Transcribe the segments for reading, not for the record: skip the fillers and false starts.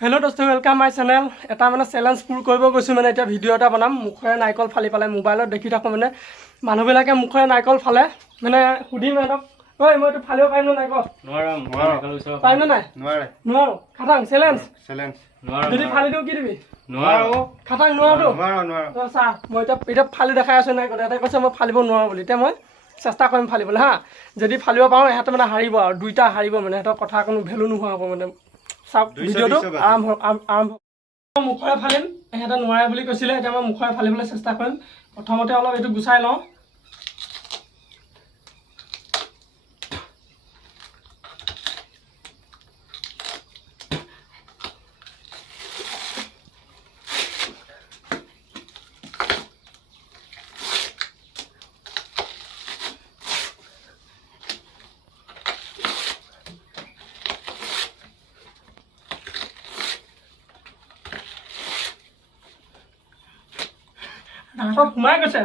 Hello दोस्तों welcome my channel এটা মানে চ্যালেঞ্জ পুৰ কৰিব গৈছো মানে এটা ভিডিও এটা বনাম মুখৰে নাইকল ফালি পালে মোবাইলত দেখি থাকো মানে মানুহবিলাকে মুখৰে নাইকল ফালে মানে সুধি মেডক ঐ মই তো ফালিব পাৰিম না নাইকল নোৱাৰম নাইকল উছাব পাৰিম না নাই নোৱাৰো খাটাং চ্যালেঞ্জ নোৱাৰম যদি ফালি দিও কি দিবি নোৱাৰো খাটাং নোৱাৰো তো চা মই এটা ফালি দেখাই আছো নাইকল এটা কৈছে মই ফালিব নোৱাৰো বুলি তে মই চেষ্টা কৰিম ফালিবলৈ হা যদি ফালিব পাৰো এহাতে মানে হাৰিব আৰু দুইটা হাৰিব মানে এটা কথা কোনো ভ্যালু নোহোৱা হ'ব মানে सब ভিডিওটো আৰম্ভ মুখৰে ফালিম এহেটা নোৱাৰে বুলি কৈছিলে এতিয়া মই মুখৰে ফালিবলৈ চেষ্টা কৰিম প্ৰথমতে অলপ এটো গুছাই লওঁ ডাঙৰ ঘুমাই গৈছে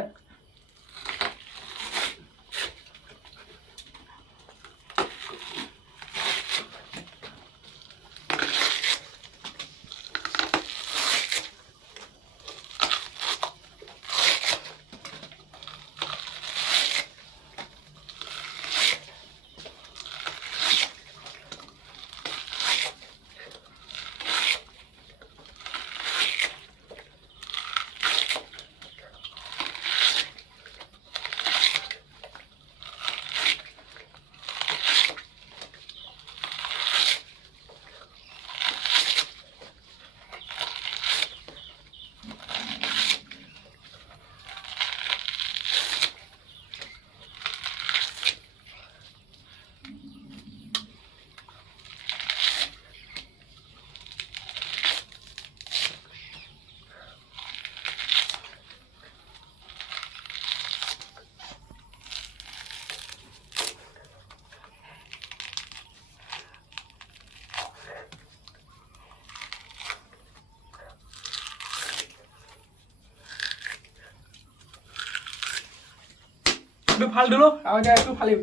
একটু ফাল দিলো আর একটু ফালিম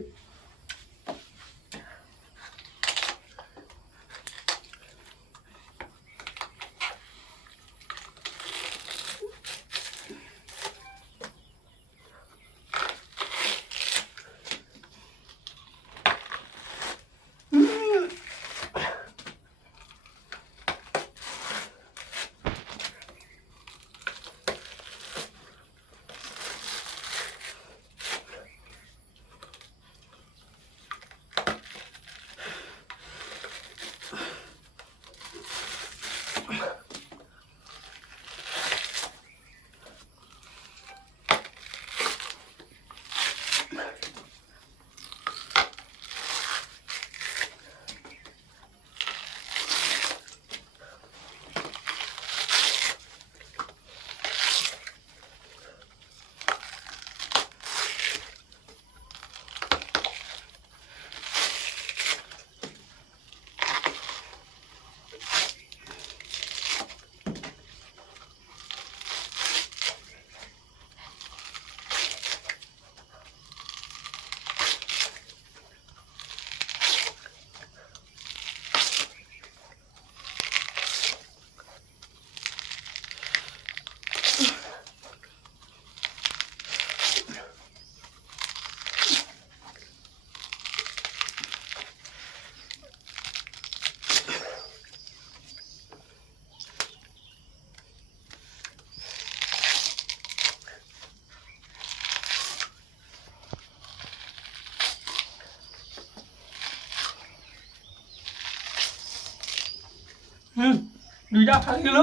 দুইটা ফালি দিলো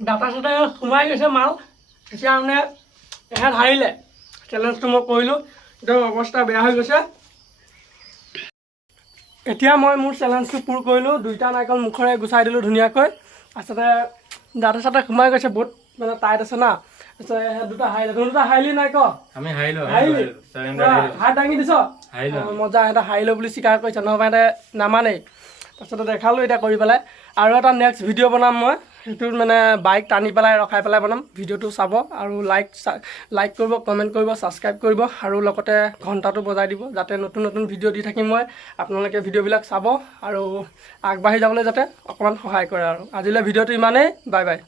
ডাটা সাটা সোমাই গৈছে মাল এতিয়া মানে এহেত হাৰিলে চ্যালেঞ্জটো মই কৰিলোঁ এতিয়া অৱস্থা বেয়া হৈ গৈছে এতিয়া মই মোৰ চ্যালেঞ্জটো পুৰ কৰিলোঁ দুইটা নাইকল মুখৰে গুচাই দিলোঁ ধুনীয়াকৈ তাৰপিছতে ডাটা চাটা সোমাই গৈছে বহুত মানে টাইট আছে না তাৰপিছত এহেত দুটা হাৰিলে দুটা হাৰিলি নাইক আমি হাৰিলো হাত দাঙি দিছ মজা এটা হাৰিলো বুলি স্বীকাৰ কৰিছে নহ'বা এটা নামানেই তাৰপিছতে দেখালোঁ এতিয়া কৰি পেলাই আৰু এটা নেক্সট ভিডিঅ' বনাম মই সেইটোত মানে বাইক টানি পেলাই ৰখাই পেলাই বনাম। ভিডিঅ'টো চাব আৰু লাইক কৰিব, কমেণ্ট কৰিব, ছাবস্ক্ৰাইব কৰিব আৰু লগতে ঘণ্টাটো বজাই দিব, যাতে নতুন নতুন ভিডিঅ' দি থাকিম মই। আপোনালোকে ভিডিঅ'বিলাক চাব আৰু আগবাঢ়ি যাবলৈ যাতে অকণমান সহায় কৰে আৰু। আজিলৈ ভিডিঅ'টো ইমানেই। Bye bye.